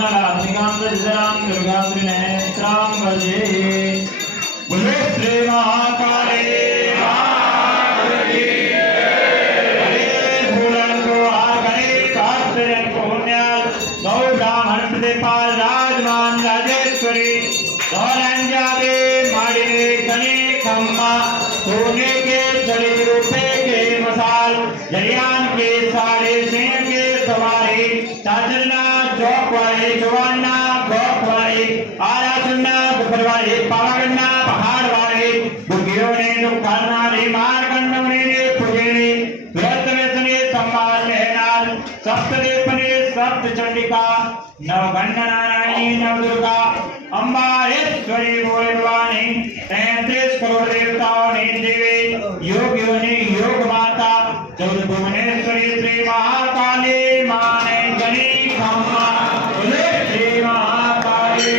कमलात्मिकां प्रजरां दुर्गां त्रिनेत्रां भजे। बोले श्री महाकाली पाल राजमान राजेश्वरी गौरंजा दे माड़े गणे खम्मा सोने के चढ़े रूपे के मसाल जरियान के साड़े सिंह के सवारी चाचरना चौक वाले जवाना गौक वाले आरा सुनना गुफर वाले पावागन्ना पहाड़ वाले बुगियों ने नुकाना रे मार गन्नों ने पुजेने व्रत व्यसने संभाल लेनार सप्तदेव ने सप्त चंडिका नवगंडा नारायणी नवदुर्गा अंबारेश्वरी भोलेवाणी 33 करोड़ देवताओं ने देवी योगियों ने योग माता 14 भुवनेश्वरी श्री महाकाली मां ने गणी खम्मा बोले श्री महाकाली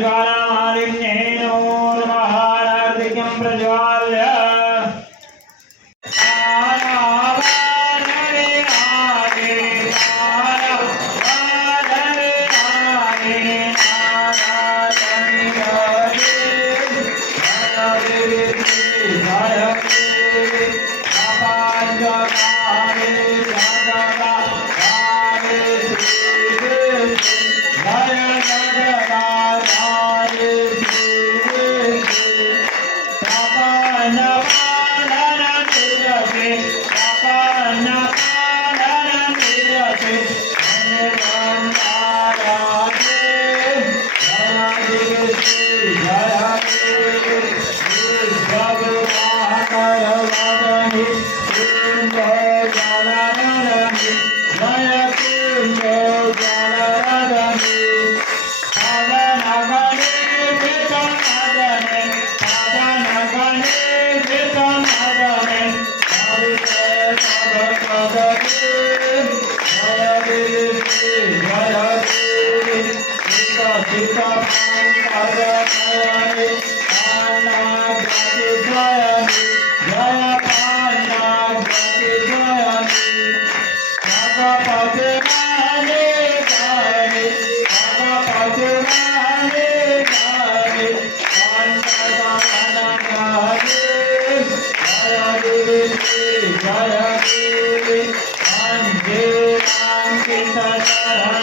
ज्वाला मालिन्येन महाराधिकं प्रज्वाल्य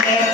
जय